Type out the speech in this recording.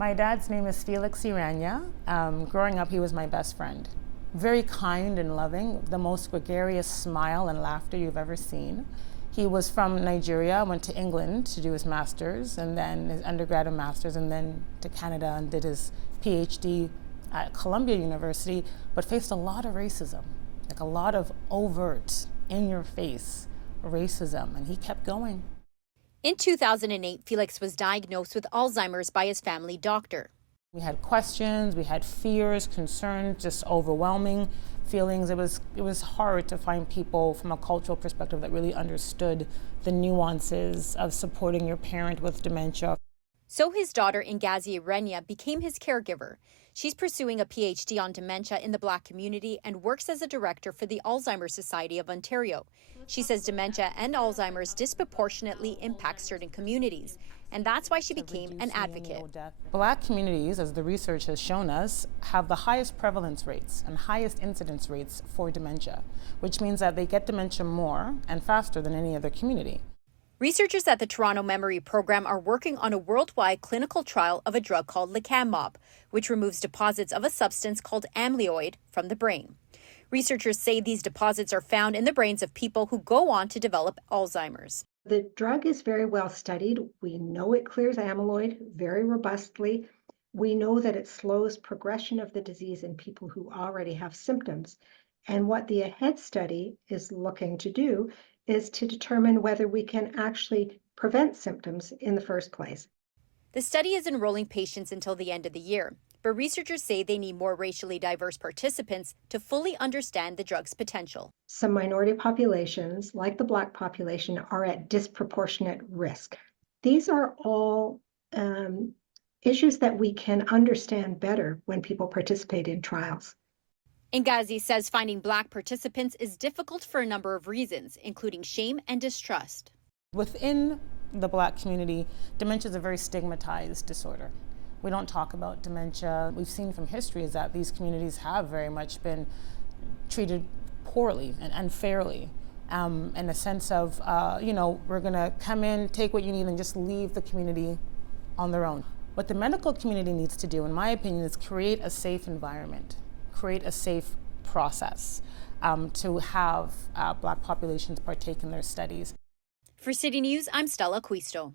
My dad's name is Felix Irania. Growing up, he was my best friend. Very kind and loving, the most gregarious smile and laughter you've ever seen. He was from Nigeria, went to England to do his master's, and then his undergrad and master's, and then to Canada and did his PhD at Columbia University, but faced a lot of racism, like a lot of overt, in-your-face racism, and he kept going. In 2008, Felix was diagnosed with Alzheimer's by his family doctor. We had questions, we had fears, concerns, just overwhelming feelings. It was hard to find people from a cultural perspective that really understood the nuances of supporting your parent with dementia. So his daughter, Ngozi Irenia, became his caregiver. She's pursuing a PhD on dementia in the Black community and works as a director for the Alzheimer's Society of Ontario. She says dementia and Alzheimer's disproportionately impact certain communities, and that's why she became an advocate. Black communities, as the research has shown us, have the highest prevalence rates and highest incidence rates for dementia, which means that they get dementia more and faster than any other community. Researchers at the Toronto Memory Program are working on a worldwide clinical trial of a drug called lecanemab, which removes deposits of a substance called amyloid from the brain. Researchers say these deposits are found in the brains of people who go on to develop Alzheimer's. The drug is very well studied. We know it clears amyloid very robustly. We know that it slows progression of the disease in people who already have symptoms. And what the AHEAD study is looking to do is to determine whether we can actually prevent symptoms in the first place. The study is enrolling patients until the end of the year, but researchers say they need more racially diverse participants to fully understand the drug's potential. Some minority populations, like the Black population, are at disproportionate risk. These are all issues that we can understand better when people participate in trials. Ngozi says finding Black participants is difficult for a number of reasons, including shame and distrust. Within the Black community, dementia is a very stigmatized disorder. We don't talk about dementia. We've seen from history is that these communities have very much been treated poorly and unfairly, in a sense of, we're gonna come in, take what you need, and just leave the community on their own. What the medical community needs to do, in my opinion, is create a safe environment, create a safe process to have Black populations partake in their studies. For CityNews, I'm Stella Acquisto.